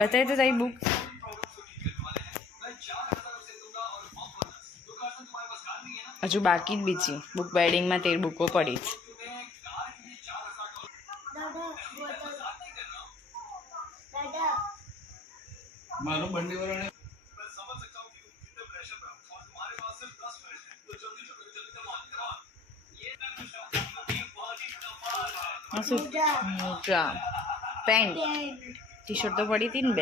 बताए तो तारी बुक हजू बाकी ज बीजी बुक बेडिंग में 13 बुको पड़ी ज मोजा पेंट टी शर्ट तो पड़ी थी ने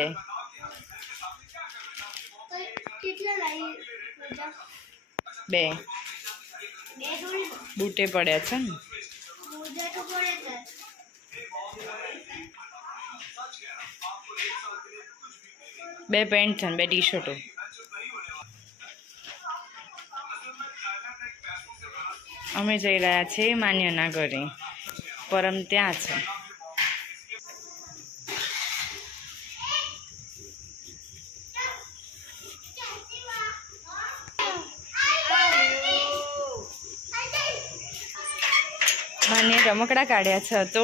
बे बूटे पड़े छे ने बे पेंट छे बे टी शर्टो अमे जई रह्या छे मान्यना घरे परम त्या छे मान्य रमकड़ा काढ़्या छे तो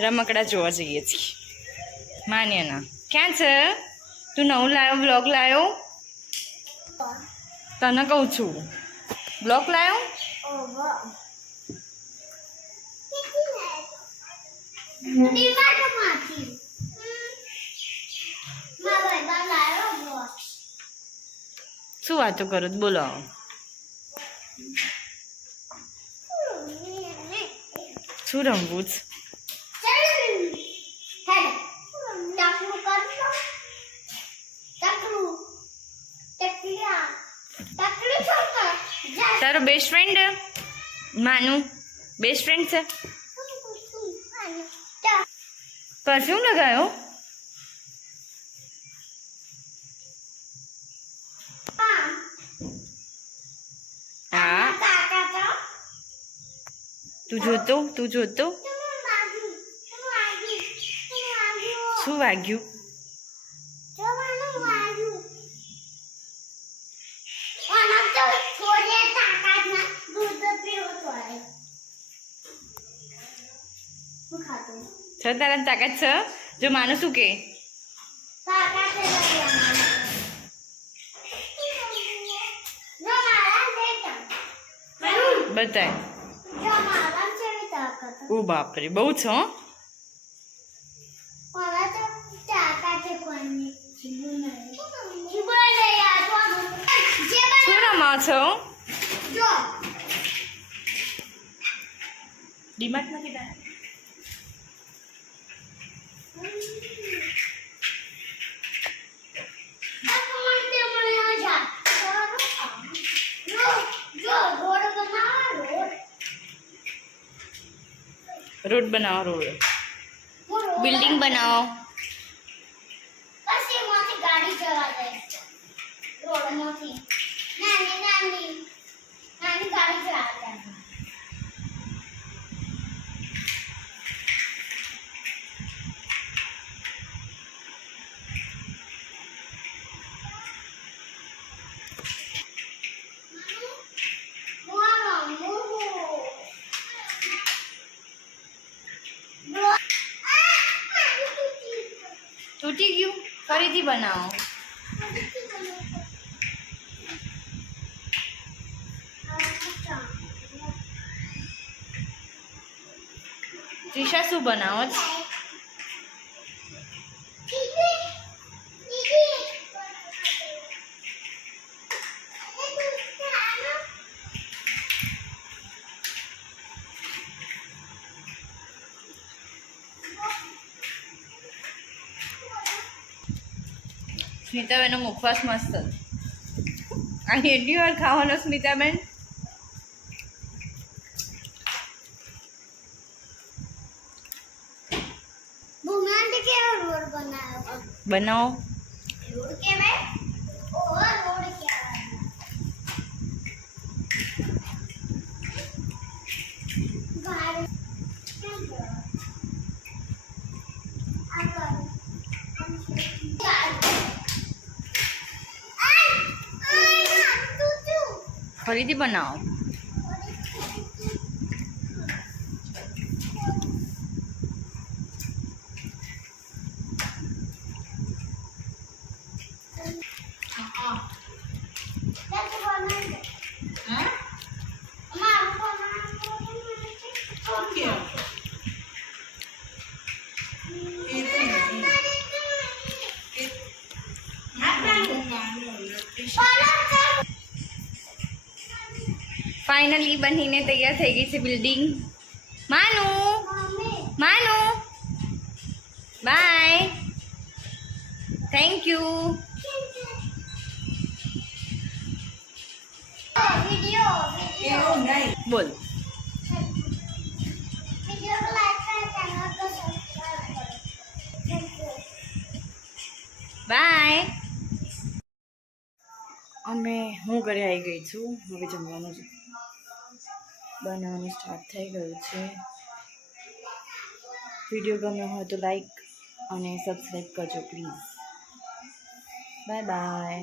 रमकड़ा जोवा जईए छीए मान्यना क्या छे तू नवुं लायो ब्लॉग लायो तने कहूं छुं ब्लॉग लायो शू वातो करो बोलो शू रमवू तारो बेस्ट फ्रेंड मानू बेस्ट फ्रेंड से परफ्यूम लगायो हाँ तू जो तो शू वाग्यू तारा ताकत छ जो मानु शू के बताए ओ बाप रे बहु छ शू रमा छो डिमार्ट में कितना रोड बनाओ रोड बिल्डिंग बनाओ गाड़ी चला दे रोड मोती नानी नानी नानी गाड़ी चला दे टूटी क्यों फरीथी बनाओ त्रिशा शू बनाओ स्मिताबेन मुखवास मस्त एटली વાર ખાવાનો स्मिताबेन बनाओ रोड के में ओ रोड क्या फरीथी बनाओ ફાઇનલી બનીને તૈયાર થઈ ગઈ છે બિલ્ડિંગ. માનુ માનુ બાય, થેન્ક યુ. બોલ બાય. હું ઘરે આવી ગઈ છું. હવે જમવાનું બનાવવાનું સ્ટાર્ટ થઈ ગયું છે. વિડીયો ગમ્યો હોય તો લાઈક અને સબસ્ક્રાઈબ કરજો પ્લીઝ. Bye bye.